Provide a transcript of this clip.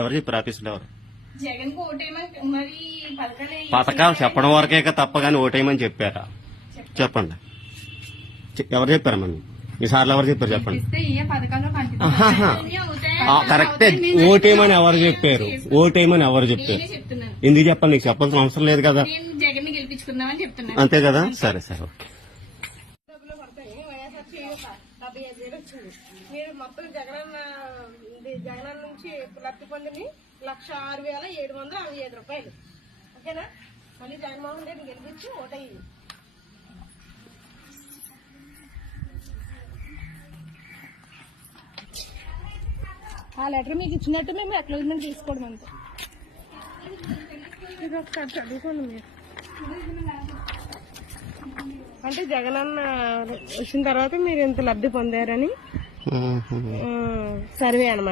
ఎవరు చెప్పారు ఆఫీసులో? ఎవరు జగన్ మరి పథకాలు చెప్పడం వరకే తప్ప కానీ ఓటేయమని చెప్పారా? చెప్పండి, ఎవరు చెప్పారు? మరి ఈ సార్లు ఎవరు చెప్పారు చెప్పండి. కరెక్టే, ఓటేయమని ఎవరు చెప్పారు? ఓటేయమని ఎవరు చెప్పారు? ఎందుకు చెప్పాలి? నీకు చెప్పాల్సిన అవసరం లేదు కదా. జగన్ గెలిపించుకుందామని చెప్తున్నా. అంతే కదా. సరే సరే, ఓకే. మీరు మొత్తం జగనన్న నుంచి లబ్ధి పొందిని 1,06,765 రూపాయలు. ఓకేనా? మళ్ళీ జగన్మోహన్ రెడ్డి గెలిపించి ఓటయ్యింది. ఆ లెటర్ మీకు ఇచ్చినట్టు మేము అక్నాలెడ్జ్మెంట్ తీసుకోవడం అంతే. ఇది ఒకసారి చదువుకోండి మీరు. అంటే జగనన్న వచ్చిన తర్వాత మీరు ఎంత లబ్ధి పొందారని సర్వే అన్నమాట.